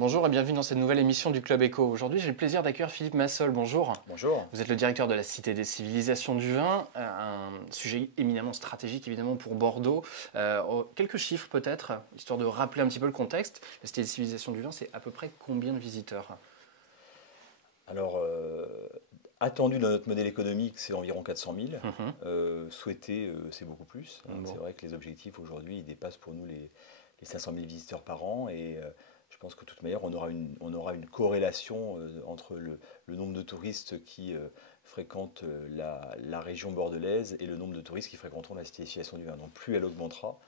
Bonjour et bienvenue dans cette nouvelle émission du Club Éco. Aujourd'hui, j'ai le plaisir d'accueillir Philippe Massol. Bonjour. Bonjour. Vous êtes le directeur de la Cité des civilisations du vin, un sujet éminemment stratégique évidemment pour Bordeaux. Quelques chiffres peut-être, histoire de rappeler un petit peu le contexte. La Cité des civilisations du vin, c'est à peu près combien de visiteurs? Alors, attendu dans notre modèle économique, c'est environ 400 000. Mhm. Souhaité, c'est beaucoup plus. Bon. C'est vrai que les objectifs aujourd'hui, ils dépassent pour nous les 500 000 visiteurs par an. Et je pense que de toute manière, on aura une corrélation entre le nombre de touristes qui fréquentent la région bordelaise et le nombre de touristes qui fréquenteront la Cité des civilisations du vin. Donc plus elle augmentera,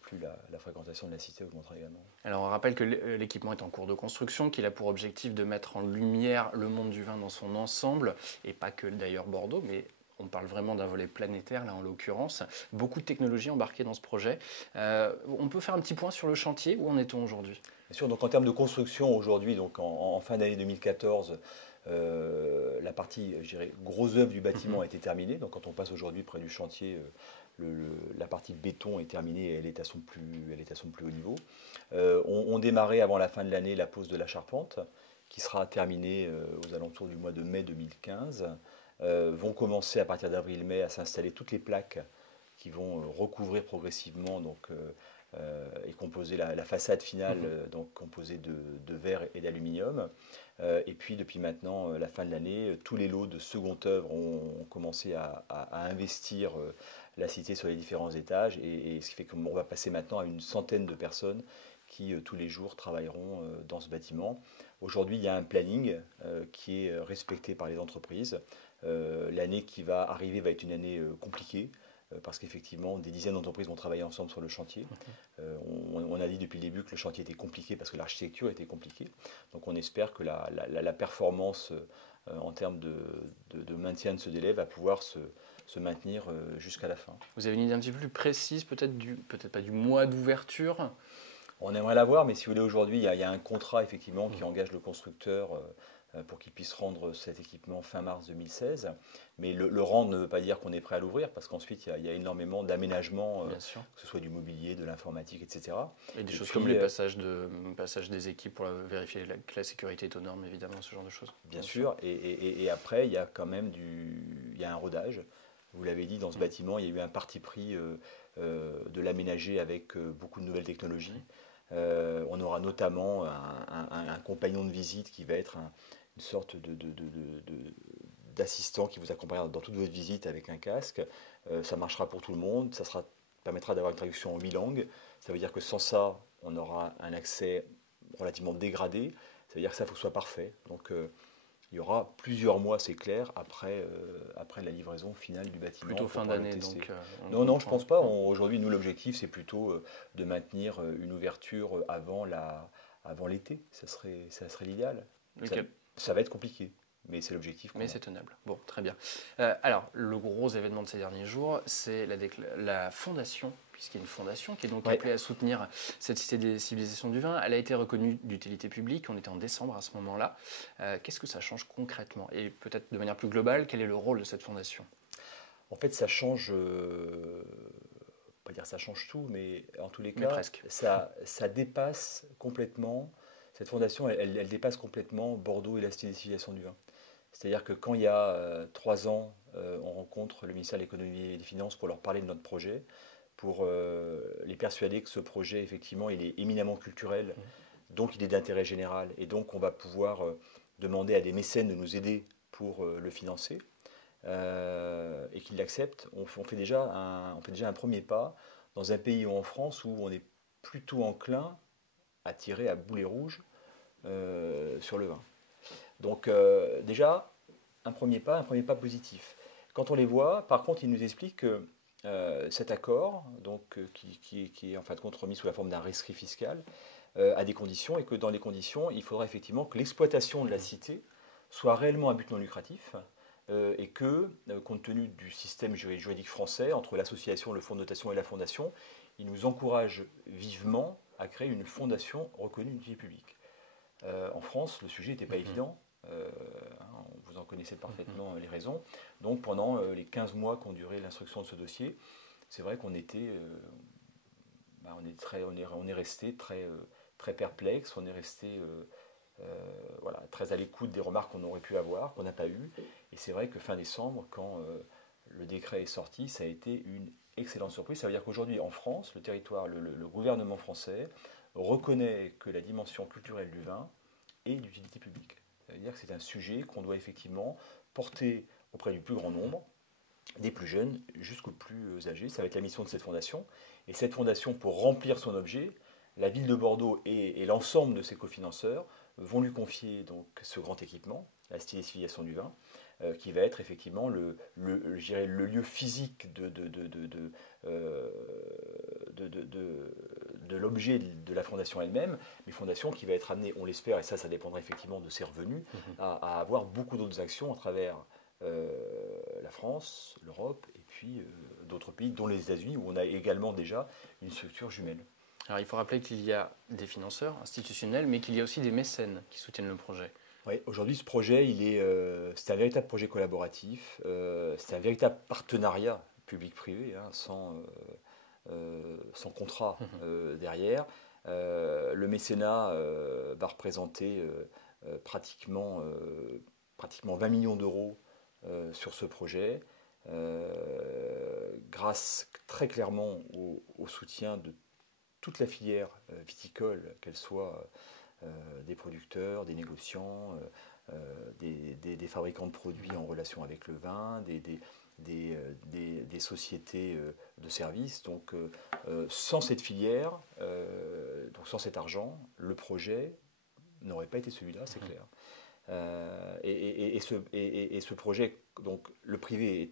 plus la fréquentation de la cité augmentera également. Alors on rappelle que l'équipement est en cours de construction, qu'il a pour objectif de mettre en lumière le monde du vin dans son ensemble, et pas que d'ailleurs Bordeaux, mais on parle vraiment d'un volet planétaire là en l'occurrence. Beaucoup de technologies embarquées dans ce projet. On peut faire un petit point sur le chantier, où en est-on aujourd'hui? Bien sûr, donc en termes de construction aujourd'hui, donc en fin d'année 2014, la partie, je dirais, gros œuvre du bâtiment a été terminée. Donc quand on passe aujourd'hui près du chantier, la partie béton est terminée et elle est à son plus haut niveau. On démarrait avant la fin de l'année la pose de la charpente, qui sera terminée aux alentours du mois de mai 2015. Vont commencer à partir d'avril-mai à s'installer toutes les plaques qui vont recouvrir progressivement et composer la façade finale, donc composée de verre et d'aluminium. Et puis depuis maintenant la fin de l'année, tous les lots de seconde œuvre ont commencé à investir la cité sur les différents étages, et ce qui fait qu'on va passer maintenant à une centaine de personnes qui tous les jours travailleront dans ce bâtiment. Aujourd'hui, il y a un planning qui est respecté par les entreprises. L'année qui va arriver va être une année compliquée, parce qu'effectivement, des dizaines d'entreprises vont travailler ensemble sur le chantier. On a dit depuis le début que le chantier était compliqué parce que l'architecture était compliquée. Donc on espère que la performance en termes de maintien de ce délai va pouvoir se maintenir jusqu'à la fin. Vous avez une idée un petit peu plus précise, peut-être pas du mois d'ouverture? On aimerait l'avoir, mais si vous voulez, aujourd'hui, il y a un contrat effectivement qui engage le constructeur pour qu'il puisse rendre cet équipement fin mars 2016. Mais le rendre ne veut pas dire qu'on est prêt à l'ouvrir, parce qu'ensuite, il y a énormément d'aménagements, que ce soit du mobilier, de l'informatique, etc. Et des choses comme les passages des équipes pour vérifier que la sécurité est aux normes, évidemment, ce genre de choses. Bien sûr. Et après, il y a quand même il y a un rodage. Vous l'avez dit, dans ce bâtiment, il y a eu un parti pris de l'aménager avec beaucoup de nouvelles technologies. On aura notamment un compagnon de visite qui va être une sorte d'assistant qui vous accompagnera dans toute votre visite avec un casque. Ça marchera pour tout le monde, permettra d'avoir une traduction en 8 langues. Ça veut dire que sans ça, on aura un accès relativement dégradé. Ça veut dire que ça, il faut que ce soit parfait. Donc il y aura plusieurs mois, c'est clair, après la livraison finale du bâtiment. Plutôt fin d'année, donc. Non, je pense pas. Aujourd'hui, nous, l'objectif, c'est plutôt de maintenir une ouverture avant l'été. Ça serait l'idéal. Ça va être compliqué, mais c'est l'objectif. Mais c'est tenable. Bon, très bien. Alors, le gros événement de ces derniers jours, c'est la fondation, puisqu'il y a une fondation qui est donc appelée à soutenir cette Cité des civilisations du vin. Elle a été reconnue d'utilité publique. On était en décembre à ce moment-là. Qu'est-ce que ça change concrètement? Et peut-être de manière plus globale, quel est le rôle de cette fondation? En fait, ça change, pas dire ça change tout, mais en tous les cas, presque. Ça dépasse complètement, cette fondation, elle dépasse complètement Bordeaux et la Cité des civilisations du vin. C'est-à-dire que quand il y a 3 ans, on rencontre le ministère de l'économie et des finances pour leur parler de notre projet, pour les persuader que ce projet, effectivement, il est éminemment culturel, donc il est d'intérêt général, et donc on va pouvoir demander à des mécènes de nous aider pour le financer, et qu'ils l'acceptent. On fait déjà un premier pas dans un pays en France où on est plutôt enclin à tirer à boulet rouge sur le vin. Donc déjà, un premier pas positif. Quand on les voit, par contre, ils nous expliquent que cet accord, donc, qui est en fin de compte remis sous la forme d'un rescrit fiscal, a des conditions, et que dans les conditions, il faudra effectivement que l'exploitation de la cité soit réellement à but non lucratif, et que, compte tenu du système juridique français, entre l'association, le fonds de notation et la fondation, il nous encourage vivement à créer une fondation reconnue d'utilité publique. En France, le sujet n'était pas évident. Vous en connaissez parfaitement les raisons. Donc pendant les 15 mois qu'ont duré l'instruction de ce dossier, c'est vrai qu'on était, on est resté très, très perplexe, on est resté voilà, très à l'écoute des remarques qu'on aurait pu avoir, qu'on n'a pas eues. Et c'est vrai que fin décembre, quand le décret est sorti, ça a été une excellente surprise. Ça veut dire qu'aujourd'hui, en France, le territoire, le gouvernement français reconnaît que la dimension culturelle du vin est d'utilité publique. Ça veut dire que c'est un sujet qu'on doit effectivement porter auprès du plus grand nombre, des plus jeunes jusqu'aux plus âgés. Ça va être la mission de cette fondation. Et cette fondation, pour remplir son objet, la ville de Bordeaux et l'ensemble de ses cofinanceurs vont lui confier donc ce grand équipement, la stylisation du vin, qui va être effectivement je dirais, le lieu physique de l'objet de la fondation elle-même, mais fondation qui va être amenée, on l'espère, et ça dépendra effectivement de ses revenus, à avoir beaucoup d'autres actions à travers la France, l'Europe et puis d'autres pays, dont les États-Unis, où on a également déjà une structure jumelle. Alors il faut rappeler qu'il y a des financeurs institutionnels, mais qu'il y a aussi des mécènes qui soutiennent le projet. Oui, aujourd'hui ce projet, c'est un véritable projet collaboratif, c'est un véritable partenariat public-privé, hein, sans contrat derrière. Le mécénat va représenter pratiquement 20 millions d'euros sur ce projet, grâce très clairement au soutien de toute la filière viticole, qu'elle soit des producteurs, des négociants, des fabricants de produits en relation avec le vin, des sociétés de services. Donc sans cette filière, donc sans cet argent, le projet n'aurait pas été celui-là, c'est clair. Et ce projet, donc le privé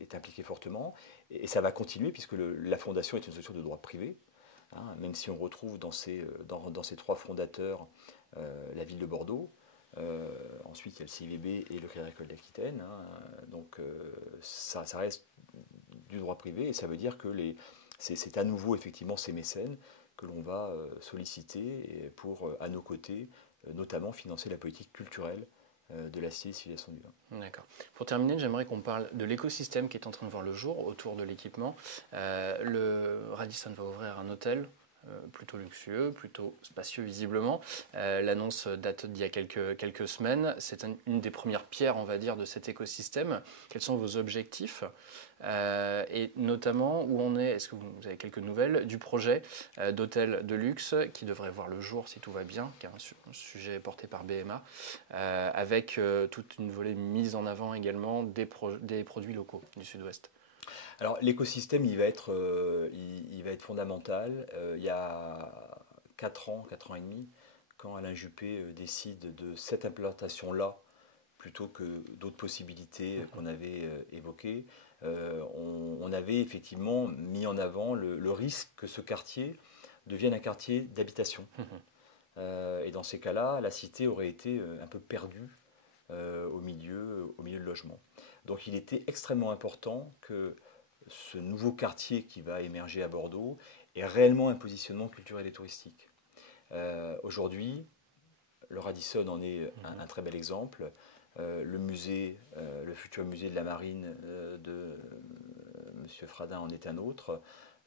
est impliqué fortement, et ça va continuer puisque la fondation est une structure de droit privé, hein, même si on retrouve dans ces trois fondateurs la ville de Bordeaux. Ensuite, il y a le CIVB et le Crédit Agricole d'Aquitaine. Hein, donc ça reste du droit privé, et ça veut dire que c'est à nouveau effectivement ces mécènes que l'on va solliciter pour, à nos côtés, notamment financer la politique culturelle de la stylisation du vin. D'accord. Pour terminer, j'aimerais qu'on parle de l'écosystème qui est en train de voir le jour autour de l'équipement. Le Radisson va ouvrir un hôtel plutôt luxueux, plutôt spacieux visiblement. L'annonce date d'il y a quelques semaines. C'est une des premières pierres, on va dire, de cet écosystème. Quels sont vos objectifs et notamment où on est, est-ce que vous avez quelques nouvelles du projet d'hôtel de luxe qui devrait voir le jour si tout va bien, qui est un sujet porté par BMA, avec toute une volée mise en avant également des produits locaux du Sud-Ouest. Alors l'écosystème, il va être fondamental. Il y a 4 ans et demi, quand Alain Juppé décide de cette implantation-là, plutôt que d'autres possibilités qu'on avait évoquées, on avait effectivement mis en avant le risque que ce quartier devienne un quartier d'habitation. Et dans ces cas-là, la cité aurait été un peu perdue au milieu de logement. Donc il était extrêmement important que ce nouveau quartier qui va émerger à Bordeaux ait réellement un positionnement culturel et touristique. Aujourd'hui, le Radisson en est un très bel exemple. Le musée, le futur musée de la marine de M. Fradin en est un autre.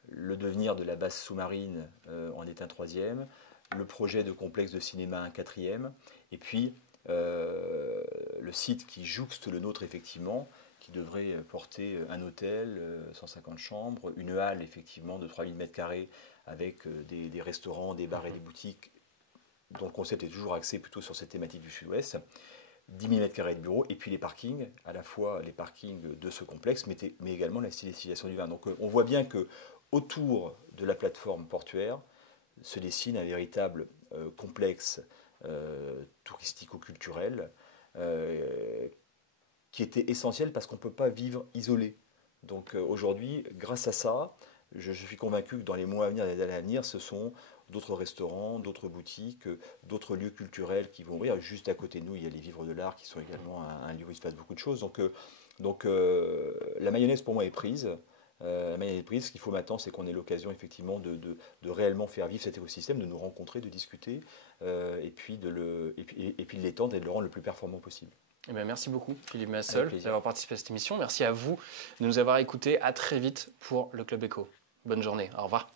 Le devenir de la base sous-marine en est un troisième. Le projet de complexe de cinéma un quatrième. Et puis, le site qui jouxte le nôtre, effectivement, qui devrait porter un hôtel, 150 chambres, une halle, effectivement, de 3000 m² avec des restaurants, des bars et des boutiques, dont le concept est toujours axé plutôt sur cette thématique du Sud-Ouest. 10 000 m² de bureaux, et puis les parkings, à la fois les parkings de ce complexe, mais également la stylisation du vin. Donc on voit bien que autour de la plateforme portuaire se dessine un véritable complexe touristico-culturel qui était essentiel parce qu'on ne peut pas vivre isolé. Donc aujourd'hui, grâce à ça, je suis convaincu que dans les mois à venir, les années à venir, ce sont d'autres restaurants, d'autres boutiques, d'autres lieux culturels qui vont ouvrir. Juste à côté de nous, il y a les Vivres de l'Art qui sont également un lieu où il se passe beaucoup de choses. Donc la mayonnaise pour moi est prise. La mayonnaise est prise. Ce qu'il faut maintenant, c'est qu'on ait l'occasion effectivement de réellement faire vivre cet écosystème, de nous rencontrer, de discuter, et puis de l'étendre et de le rendre le plus performant possible. Eh bien, merci beaucoup Philippe Massol d'avoir participé à cette émission. Merci à vous de nous avoir écoutés. À très vite pour le Club Éco. Bonne journée. Au revoir.